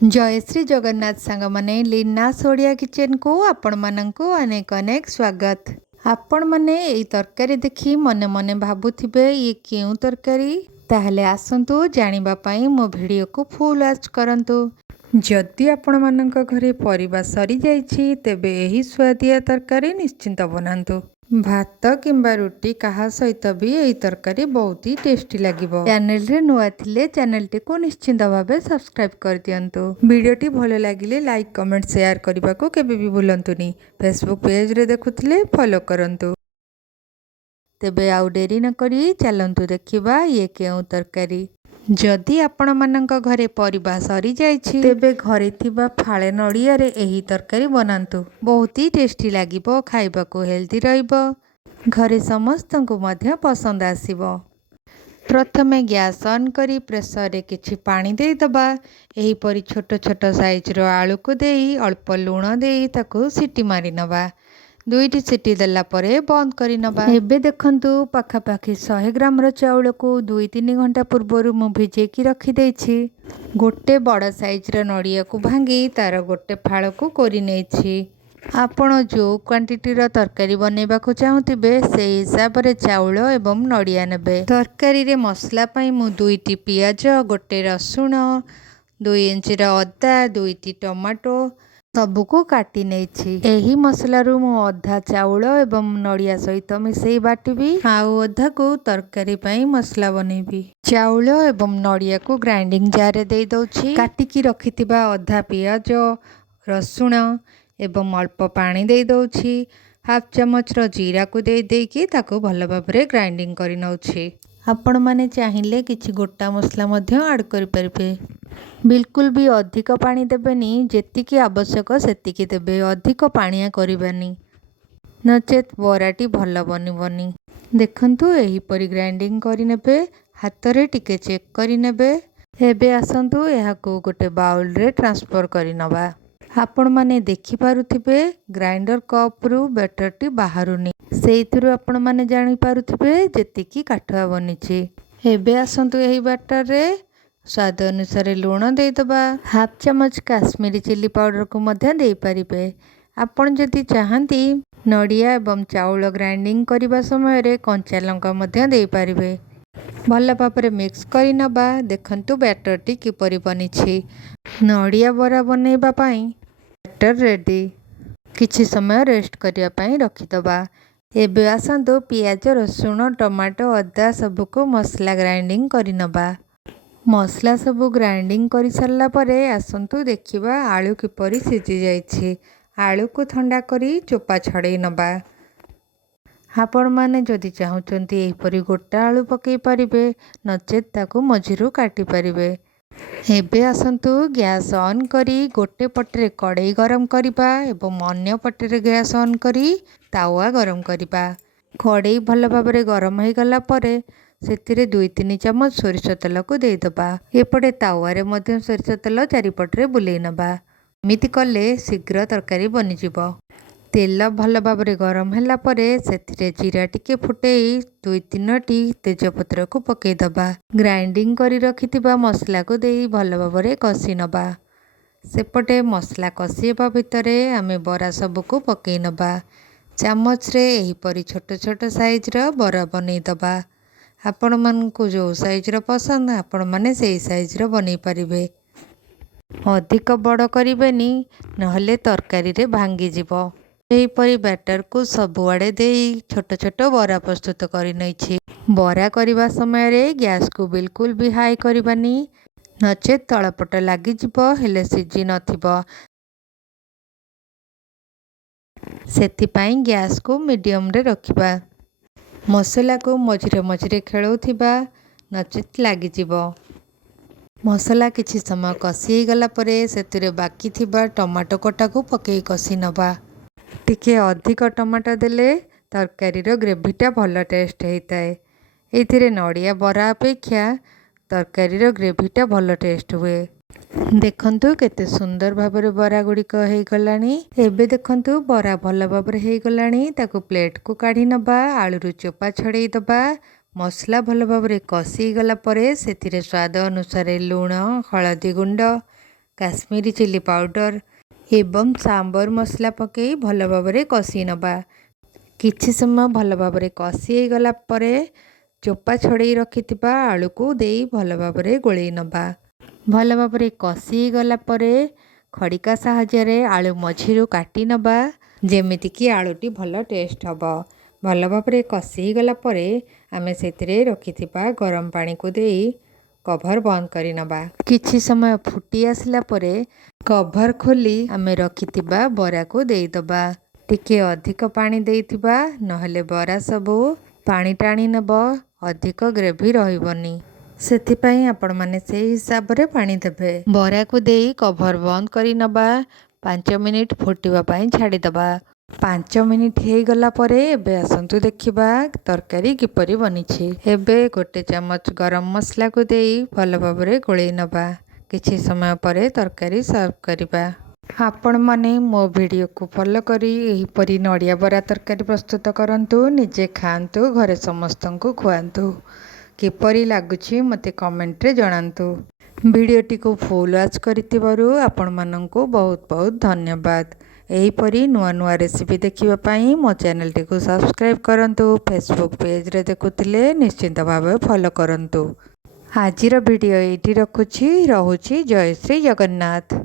जय श्री जगन्नाथ सांग माने लीनास ओडिया किचन को आपण मानंको अनेक अनेक स्वागत। आपण माने एई तरकारी देखि मने मने भाबुथिबे ये केउ तरकारी, ताहले आसंतु जानिबा पई मो वीडियो को फुल वॉच करंतु। जदि आपण मानंक घरे परिबा सरी जाइछि तेबे एही स्वादिया तरकारी निश्चिंत बनांतु। भात किंबा रुटी कहा सहित भी यही तरकारी बहुत ही टेस्टी लगिबो। चैनल रे नुआ थिले चैनल टी को निश्चिंत भाबे सब्सक्राइब कर दियंतु। वीडियोटी भलो लागिले लाइक कमेंट शेयर करबा को केबे भी भूलंतुनी। फेसबुक पेज रे देखुथिले फॉलो करंतु। तेबे आउ डेरी न करी चलंतु देखिबा ये केउ तरकारी। जदि आपण मानंक घरे परिबा सरी जाइछि तेबे घरे थिबा फाळे नडिया रे एही तरकारी बनांतु। बहुत ही टेस्टी लागिबो, खाइबा को हेल्दी रहिबो, घरे समस्तंकु मध्य पसंद आसीबो। प्रथमे गैस ऑन करी प्रेसर रे किछि पानी देई दबा। एही परी छोट छोट साइज रो आलू को देई अल्प लूण देई ताकू सीटी मारी नबा। दुईटी सीटी देला परे बंद करी नबा। एबे देखंतु पाखापाखी 100 ग्राम रो चाउल को 2-3 घंटा पूर्वरु मु भिजे की रखी देछि। गोटे बड़ साइज रो नडिया को भांगी तार गोटे फाळ को कोरी नेछि। आपण जो क्वांटिटी रो तरकारी बनेबा को चाहुतिबे से हिसाब रे चाउल एवं नडिया नेबे। तरकारी रे मसला पई मु 2टी पियाज, गोटे रसुण, 2 इंच रो अदा, 2टी टमाटो सबको काटी नेछि। एही मसला रु मु अधा चाउल एवं नडिया सहित मिसेई बाटिबी आउ अधा को तरकारी पई मसला बनेबी। चाउल एवं नडिया को ग्राइंडिंग जार रे देई दउछि। काटिकी रखितिबा अधा पियाज, रसुण एवं अल्प पानी देई दउछि। हाफ चमच रो जीरा को देई देकी ताको भलो भाबरे ग्राइंडिंग करि नउछि। आपण माने चाहिले किछि गोटा मसला मध्य ऐड करि परिबे। बिल्कुल भी अधिक पानी देबेनी, जेतिकी आवश्यक सेतिकी देबे, अधिक पानिया करिबानी, नचेत बराटी भल बनिबनी। देखंतु एही परि ग्राइंडिंग करि नेबे, हाथ रे टिके चेक करि नेबे। एबे आसंतु एहाको गोटे बाउल रे ट्रांसफर करि नबा। आपण माने देखि पारुथिबे ग्राइंडर कप रु बैटर टी बाहरुनी, सेइथिरु आपण माने जानि पारुथिबे जेतिकी काठा बनिछि। एबे आसंतु एही बैटर रे स्वाद अनुसार लूण दे दबा। हाफ चमच काश्मीरी चिली पाउडर को मध्य दे परिबे। आपण जदि चाहंती नडिया एवं चाउल ग्राइंडिंग करिबा समय रे कंचा लंका मध्य दे परिबे। भल भाबरे मिक्स करि नबा। देखंतु बैटर टी किपरि बनिछि। नडिया बरा बनेबा पई बैटर रेडी। किछि समय रेस्ट करिया पई रखि दबा। एबे आसंतु पियाज, रसुण, टमाटो, अदा सबको मसला ग्राइंडिंग करि नबा। मसला सबू ग्राइंडिंग करि सरला परे आसंतु देखिबा आलू किपरि सिझी जाइछि। आलू को ठंडा करी चोपा छड़ेई नबा। आपण माने जदि चाहुचंती एही परि गोटा आलू पकेई परिबे, नचेत ताको मझिरु काटी परिबे। एबे आसंतु गैस ऑन करी गोटे पटरे कड़ाई गरम करिबा एवं अन्य पटरे गैस ऑन करी तावा गरम करिबा। कड़ाई भल भाबरे गरम हो गला परे सेतिरे 2-3 चमच सोरिष तेल को दे दबा। एपटे तावारे मध्य सोरिष तेल चारिपटरे बुलेई नबा। एमिति कले शीघ्र तरकारी बनि जिवो। तेल भल भाबरे गरम हैला परे सेतिरे जीरा टिके फुटेई 2-3टी तेजपत्र को पकेई दबा। ग्राइंडिंग करी रखितिबा मसला को देई भल भाबरे कसी नबा। सेपटे मसला कसी हेबा भितरे आमे बरा सब को पकेई नबा। चामच रे एही परी छोट छोट साइज रो बरा बनेई दबा। आपण मानकु जो साइज रो पसंद आपण माने सेही साइज रो बनेई परिबे। अधिक बड़ करिबेनी, नहले तरकारी रे भांगी जिवो। एही परी बैटर को सब आड़े देई छोट छोट बरा प्रस्तुत करि नैछि। बरा करिबा समय रे गैस को बिल्कुल भी हाई करिबानी, नचेत तळपट लागि जिवो हेले सिझी नथिबो। सेथि पई गैस को मीडियम रे रखिबा। मसला को मझिरे मझिरे खेलौथिबा, नचेत लागि जिवो। मसला किछि समय कसी गला परे सेतिरे बाकी थिबा टमाटो कटा को पकेई कसी नबा। टिके अधिक टमाटो देले तरकारी रो ग्रेवीटा भल टेस्ट हेइताए। एथिरे नडिया बरा अपेक्षा तरकारी रो ग्रेवीटा भल टेस्ट हुए। देखंतु केते सुंदर भाबरे बरा गुड़िक हेई गलानी। एबे देखंतु बरा भल भाबरे हेई गलानी। ताको प्लेट को काढ़ी नबा। आलू रु चोपा छड़ेई दबा। मसला भल भाबरे कसी गला परे सेथिरे स्वाद अनुसार लूण, हळदी गुंड, काश्मीरी चिली पाउडर एवं सांबर मसला पकई भल भाव कषि नबा। किछि समय भल भाव कषि गला परे चोपा छड़े रखिथिबा आलू को देई भल भाव गोळेई नबा। भल भाव कषि गला परे खड़िका साहाय्य आलू मझिरु काटी नबा जेमिति कि आलूटी भल टेस्ट हबो। भल भाव कषि गला परे आमे सेतिरे रखिथिबा गरम पानी को देई कभर बंद करि नबा। किछि समय फुटी आसला परे कभर खोली आमे रखिथिबा बरा को देई दबा। टिके अधिक पानी देइथिबा नहले बरा सबु पानी टाणी नब, अधिक ग्रेवी रहिबनी। सेथिपाई आपण माने से हिसाब रे पानी देबे। बरा को देई कभर बंद करि नबा। 5 मिनिट फुटिबा पाई छाड़ी दबा। 5 मिनिट हे गला परे एबे आसंतु देखिबा तरकारी किपरि बनिछि। एबे गोटे चमच गरम मसला को देई भल भाबरे गोळेई नबा। किछि समय परे तरकारी सर्व करिबा। आपण माने मो वीडियो को फॉलो करी एही परी नडिया बरा तरकारी प्रस्तुत करंतु, निजे खांतु, घरे समस्तंकु खुआंतु। किपरि लागुछि मते कमेंट रे जणांतु। वीडियोटी को फुल वॉच करितिबारु आपण मानंकु बहुत बहुत धन्यवाद। एही परी नुआ नुआ रेसिपी देखिबा पाई मो चैनल टी को सब्सक्राइब करंतु। फेसबुक पेज रे देखुथिले निश्चिंत भाबे फॉलो करंतु। आजिर वीडियो एठी रखुछि। रहूछि। जय श्री जगन्नाथ।